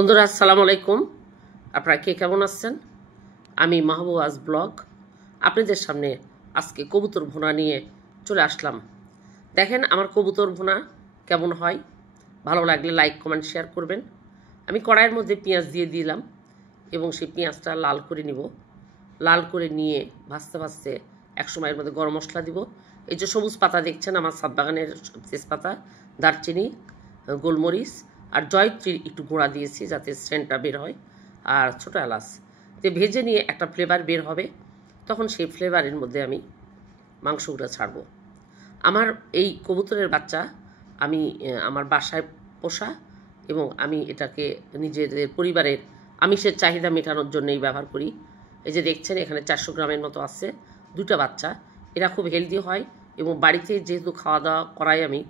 বন্ধুরা আসসালামু আলাইকুম। আপনারা কে কেমন আছেন? আমি মাহবুবাজ ব্লগ আপনাদের সামনে আজকে কবুতর ভুনা নিয়ে চলে আসলাম। দেখেন আমার কবুতর ভুনা কেমন হয়। ভালো লাগলে লাইক কমেন্ট শেয়ার করবেন। আমি কড়াইয়ের মধ্যে পেঁয়াজ দিয়ে দিলাম এবং সেই পেঁয়াজটা লাল করে নিব। লাল করে নিয়ে ভাজতে ভাজতে এক সময়ের মধ্যে গরম মশলা দিব। এই যে সবুজ পাতা দেখছেন আমার ছাদ বাগানের তেজপাতা, দারচিনি, গোলমরিচ আর জয়ত্রীর একটু গুঁড়া দিয়েছি যাতে সেন্টটা বের হয়, আর ছোটো এলাচ দিয়ে ভেজে নিয়ে একটা ফ্লেভার বের হবে। তখন সেই ফ্লেভারের মধ্যে আমি মাংসগুলো ছাড়বো। আমার এই কবুতরের বাচ্চা আমি আমার বাসায় পোষা এবং আমি এটাকে নিজেদের পরিবারের আমিষের চাহিদা মেটানোর জন্যই ব্যবহার করি। এই যে দেখছেন এখানে 400 গ্রামের মতো আছে, দুটো বাচ্চা। এরা খুব হেলদি হয় এবং বাড়িতে যেহেতু খাওয়া দাওয়া করাই আমি,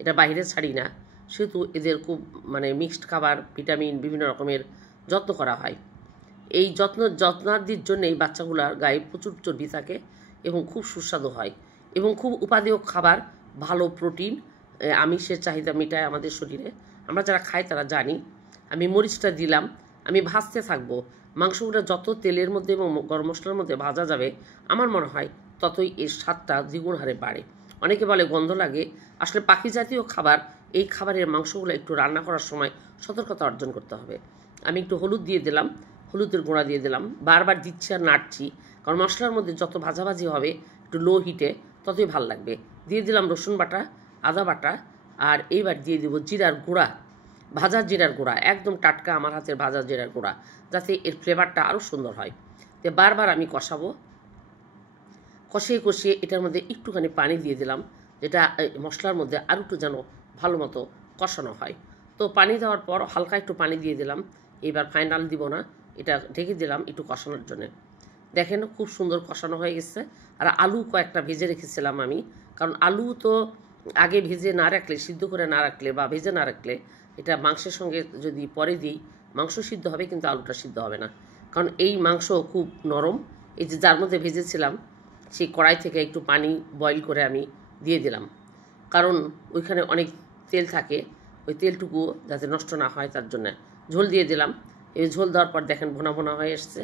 এটা বাইরে ছাড়ি না, সেহেতু এদের খুব মিক্সড খাবার, ভিটামিন, বিভিন্ন রকমের যত্ন করা হয়। এই যত্নাদির জন্য এই বাচ্চাগুলোর গায়ে প্রচুর চর্বি থাকে এবং খুব সুস্বাদু হয় এবং খুব উপাদেয় খাবার, ভালো প্রোটিন, আমিষের চাহিদা মেটায় আমাদের শরীরে। আমরা যারা খাই তারা জানি। আমি মরিচটা দিলাম, আমি ভাজতে থাকবো। মাংসগুলো যত তেলের মধ্যে এবং গরম মশলার মধ্যে ভাজা যাবে আমার মনে হয় ততই এর স্বাদটা দ্বিগুণ হারে বাড়ে। অনেকে বলে গন্ধ লাগে, আসলে পাখি জাতীয় খাবার, এই খাবারের মাংসগুলো একটু রান্না করার সময় সতর্কতা অর্জন করতে হবে। আমি একটু হলুদ দিয়ে দিলাম, হলুদের গুঁড়া দিয়ে দিলাম, বারবার দিচ্ছি আর নাড়ছি, কারণ মশলার মধ্যে যত ভাজাভাজি হবে একটু লো হিটে ততই ভাল লাগবে। দিয়ে দিলাম রসুন বাটা, আদা বাটা, আর এইবার দিয়ে দিব জিরার গুঁড়া, ভাজা জিরার গুঁড়া, একদম টাটকা আমার হাতের ভাজা জিরার গুঁড়া, যাতে এর ফ্লেভারটা আরও সুন্দর হয়। তো বারবার আমি কষাবো, কষিয়ে কষিয়ে এটার মধ্যে একটুখানি পানি দিয়ে দিলাম, যেটা মশলার মধ্যে আরও একটু যেন ভালো মতো কষানো হয়। তো পানি দেওয়ার পর হালকা একটু পানি দিয়ে দিলাম, এবার ফাইনাল দিব না, এটা ঢেকে দিলাম একটু কষানোর জন্যে। দেখেন খুব সুন্দর কষানো হয়ে গেছে। আর আলু কয়েকটা ভেজে রেখেছিলাম আমি, কারণ আলু তো আগে ভেজে না রাখলে, সিদ্ধ করে না রাখলে বা ভেজে না রাখলে, এটা মাংসের সঙ্গে যদি পরে দিই, মাংস সিদ্ধ হবে কিন্তু আলুটা সিদ্ধ হবে না, কারণ এই মাংস খুব নরম। এই যে যার মধ্যে ভেজেছিলাম সেই কড়াই থেকে একটু পানি বয়েল করে আমি দিয়ে দিলাম, কারণ ওইখানে অনেক তেল থাকে, ওই তেলটুকু যাতে নষ্ট না হয় তার জন্য ঝোল দিয়ে দিলাম। এই ঝোল দেওয়ার পর দেখেন ভোনা ভোনা হয়ে এসছে,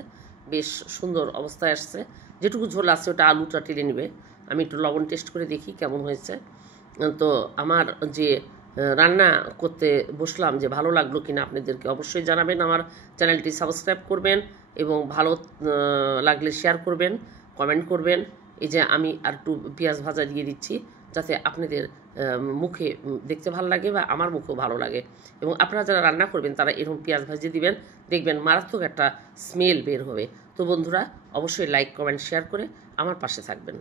বেশ সুন্দর অবস্থায় আসছে। যেটুকু ঝোল আছে ওটা আলুটা টেনে নেবে। আমি একটু লবণ টেস্ট করে দেখি কেমন হয়েছে। তো আমার যে রান্না করতে বসলাম, যে ভালো লাগলো কিনা আপনাদেরকে অবশ্যই জানাবেন। আমার চ্যানেলটি সাবস্ক্রাইব করবেন এবং ভালো লাগলে শেয়ার করবেন, কমেন্ট করবেন। এই যে আমি আর একটু পেঁয়াজ ভাজা দিয়ে দিচ্ছি, যাতে আপনাদের মুখে দেখতে ভালো লাগে বা আমার মুখেও ভালো লাগে। এবং আপনারা যারা রান্না করবেন তারা এরকম পেঁয়াজ ভাজিয়ে দিবেন, দেখবেন মারাত্মক একটা স্মেল বের হবে। তো বন্ধুরা অবশ্যই লাইক কমেন্ট শেয়ার করে আমার পাশে থাকবেন।